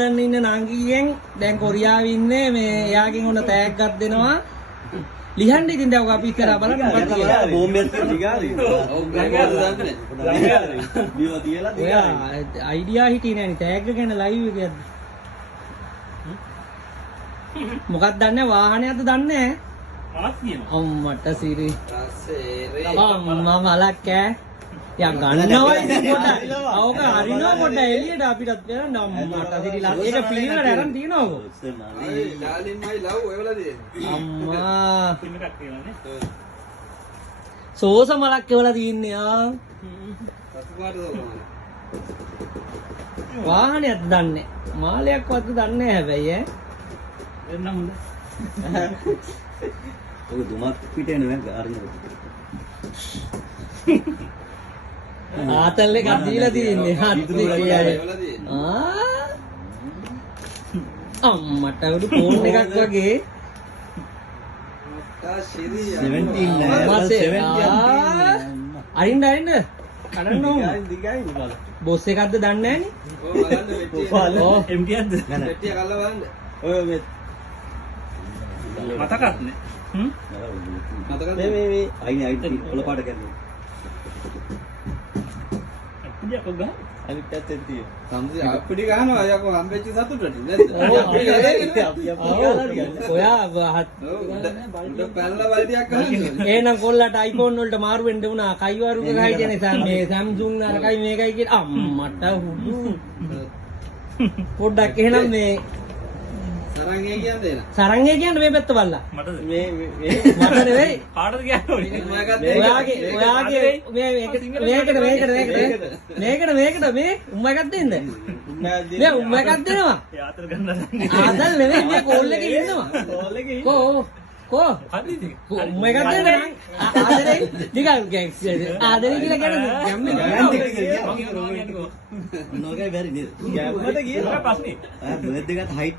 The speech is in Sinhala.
බලන්න ඉන්න නංගියෙන් දැන් කොරියාවේ ඉන්නේ මේ එයාගෙන් ඔන්න තෑග්ගක් දෙනවා. ලියන්න ඉතින් දැන් අපි ඉස්සරහා බලන්න මොකක්ද කියලා. බෝම්බයක් තියලා ඔව් ගංගාද දන්නේ නැහැ. බියව තියලා ඔයා අයිඩියා හිටියේ නෑනේ තෑග්ග ගැන ලයිව් එකක්. මොකක්ද දන්නේ වාහනයක්ද දන්නේ අම්මට සිරි අම්මා මලක් ඈ යා ගන්නවා ඉතින් පොඩ අවක හරිනවා පොඩ එළියට අපිටත් බලන්න අම්මට සිරි ඒක පිළිවෙල අරන් තියනවකෝ ඩාලින්මයි ලව් ඔයවලදී අම්මා සෝස මලක් එවලා තියන්නේ ආ වාහනයක්ද දන්නේ මාලයක්වත් දන්නේ හැබැයි ඈ එන්න හොඳ ඔය දුමක් පිට එනවා අරින්න. ආතල් එකක් දීලා තියෙන්නේ හත් කියන්නේ. අම්මට උඩු ෆෝන් එකක් වගේ. 17 අරින්න කඩන්න ඕන. බොස් එකක්ද දන්නේ නැහනේ. ඔව් MTක්ද? පෙට්ටිය කල්ලා බලන්න. ඔය මේ මතකත් නේ. මතකද? මේ අයිති පොළ පාට කරන්නේ. අපිට කොග්ගා අනිත් පැත්තෙන් තියෙන. සම්සි අපිට ගහනවා යකෝ හම්බෙච්ච සතුටට නේද? ඔයා උඩ පැනලා වල්ටියක් ගහන්න. එහෙනම් කොල්ලට iPhone වලට මාරු වෙන්න උනා. කයිවාරු එක ගහයි කියන්නේ මේ Samsung අරකයි මේකයි කියන අම්මට හුදු. පොඩ්ඩක් එහෙනම් මේ සරංගේ කියන්නේ නේ. සරංගේ කියන්නේ මේ පැත්ත බලලා. මට මට නෙවෙයි. කාටද කියන්නේ? ඔයාගේ මේ මේකට මේ උම්ම එකක් දෙන්න. මේ උම්ම එකක් දෙනවා. යාතර ගන්න. ආදල් නෙවෙයි මේ කෝල් එකේ ඉන්නවා. කෝල් එකේ කෝ හදිද උම්ම එකක් දෙන්න නම් ආදරේ නිකන් ආදරේ කියලා කියන්නේ ගැම්මේ නෝගේ බැරි නේද? ගැම්මට ගියා. ප්‍රශ්නේ. ආ බර්ත් එකත් හයිට්